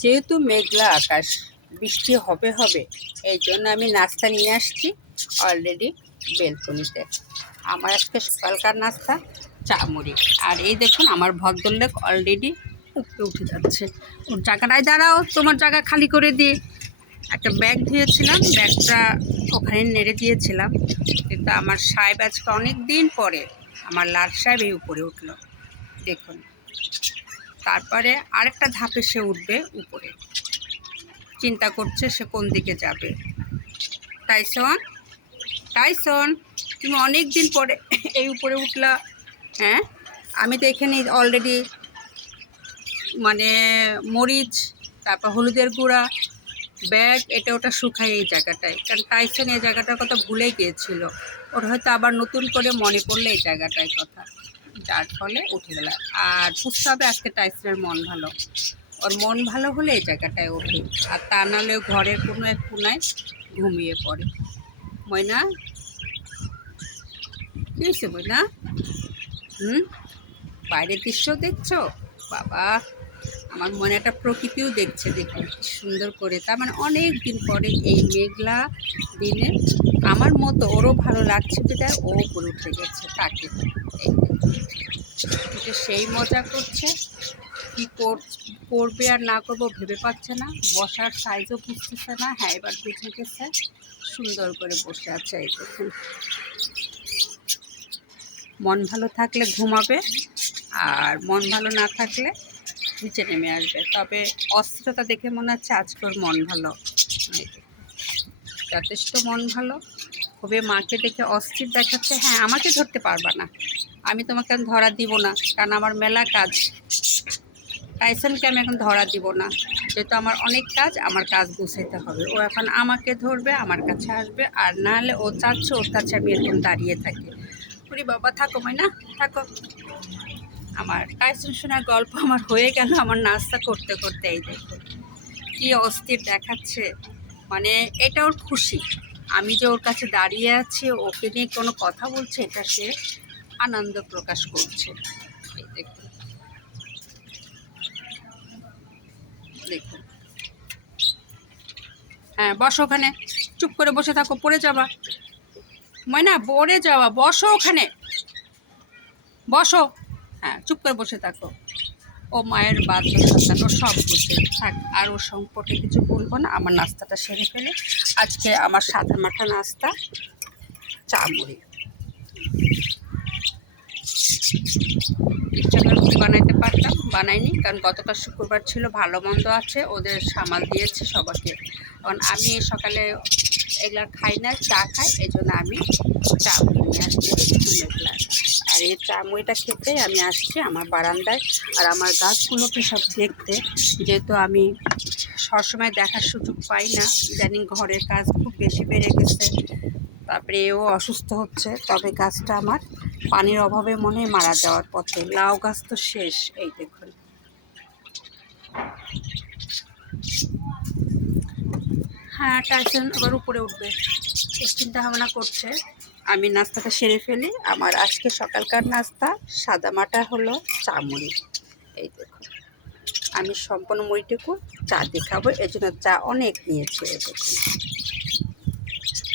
যেহেতু মেঘলা আকাশ, বৃষ্টি হবে হবে, এই জন্য আমি নাস্তা নিয়ে আসছি অলরেডি বেলকনিতে। আমার আজকে সকালকার নাস্তা চা মুড়ি। আর এই দেখুন আমার ভদ্রলোক অলরেডি উপরে উঠে যাচ্ছে। ওর জায়গাটায় দাঁড়াও, তোমার জায়গা খালি করে দিয়ে। একটা ব্যাগ ধুয়েছিলাম, ব্যাগটা ওখানে নেড়ে দিয়েছিলাম, কিন্তু আমার সাহেব আজকে অনেক দিন পরে আমার লাল সাহেব এই উপরে উঠলো দেখুন। তারপরে আরেকটা ধাপে সে উঠবে উপরে, চিন্তা করছে সে কোন দিকে যাবে। টাইসন, টাইসন, তুমি অনেক দিন পরে এই উপরে উঠলা। হ্যাঁ, আমি তো এখানে অলরেডি মরিচ, তারপর হলুদের গুঁড়া, ব্যাগ এটা ওটা শুকাই এই জায়গাটায়, কারণ টাইসন এই জায়গাটার কথা ভুলে গিয়েছিল। ওর হয়তো আবার নতুন করে মনে পড়লে এই জায়গাটায় কথা, যার ফলে উঠে গেল। আর বুঝতে হবে আজকে টাইসনের মন ভালো, ওর মন ভালো হলে এই জায়গাটায় ওঠে, আর তা নাহলে ঘরের কোনো এক কোনায় ঘুমিয়ে পড়ে। ময়না, কী হয়েছে ময়না? বাইরের দৃশ্য দেখছো? বাবা, আমার মনে একটা প্রকৃতিও দেখছে, দেখুন কি সুন্দর করে। তার মানে অনেক দিন পরে এই মেঘলা দিনে আমার মতো ওরও ভালো লাগছে বিধায় ও উপরে উঠে গেছে তাকে। এটা সেই মজা করছে, কী করবে আর না করবো ভেবে পাচ্ছে না, বসার সাইজও বুঝতেছে না। হ্যাঁ, এবার বুঝে গেছে, সুন্দর করে বসে আছে। এই দেখুন, মন ভালো থাকলে ঘুমাবে, আর মন ভালো না থাকলে নিচে নেমে আসবে। তবে অস্থিরতা দেখে মনে হচ্ছে আজকে ওর মন ভালো, যথেষ্ট মন ভালো। খুবই মাকে দেখে অস্থির দেখাচ্ছে। হ্যাঁ, আমাকে ধরতে পারবা না, আমি তোমাকে ধরা দিব না, কারণ আমার মেলা কাজ। টাইসনকে আমি এখন ধরা দিব না, যেহেতু আমার অনেক কাজ, আমার কাজ গুছাইতে হবে। ও এখন আমাকে ধরবে, আমার কাছে আসবে, আর না হলে ও চাচ্ছে ওর কাছে আমি এরকম দাঁড়িয়ে থাকি। ওরে বাবা, থাকো না, থাকো। আমার টাইসন শোনার গল্প আমার হয়ে গেল আমার নাস্তা করতে করতে। এই দেখো কি অস্থির দেখাচ্ছে, এটা ওর খুশি, আমি যে ওর কাছে দাঁড়িয়ে আছি, ওকে নিয়ে কোনো কথা বলছে, এটা সে আনন্দ প্রকাশ করছে। এই দেখুন, দেখুন। হ্যাঁ, বসো ওখানে, চুপ করে বসে থাকো, পড়ে যাবা। ময়না, পড়ে যাওয়া, বসো ওখানে, বসো। হ্যাঁ, চুপ করে বসে থাকো। ও মায়ের বাধ্য সন্তান, ও সব বুঝে থাক, আর ওর সম্পর্কে কিছু বলবো না। আমার নাস্তাটা সেরে ফেলে, আজকে আমার সাদা মাঠা নাস্তা চা মুড়ি। ইচ্ছা করে মুড়ি বানাইতে পারতাম, বানাইনি, কারণ গতকাল শুক্রবার ছিল, ভালো মন্দ আছে, ওদের সামাল দিয়েছে সবাইকে। কারণ আমি সকালে এগুলো খাই না, চা খাই, এই জন্য আমি চা মুড়ি নিয়ে আসছি মেঘলা। আর এই চা মুড়িটা খেতে আমি আসছি আমার বারান্দায়, আর আমার গাছগুলোকে সব দেখতে, যেহেতু আমি সবসময় দেখার সুযোগ পাই না, ইদানিং ঘরের কাজ খুব বেশি বেড়ে গেছে, তারপরে এও অসুস্থ হচ্ছে। তবে গাছটা আমার পানির অভাবে মনে হয় মারা যাওয়ার পথে। লাউ গাছ তো শেষ। এই দেখুন, হ্যাঁ, টাইসন আবার উপরে উঠবে, চিন্তা ভাবনা করছে। আমি নাস্তাটা সেরে ফেলি। আমার আজকে সকালকার নাস্তা সাদা মাটা হলো চা মুড়ি। এই দেখুন, আমি সম্পূর্ণ মুড়িটুকু চা দিয়ে খাবো, এই জন্য চা অনেক নিয়েছি। এই দেখুন,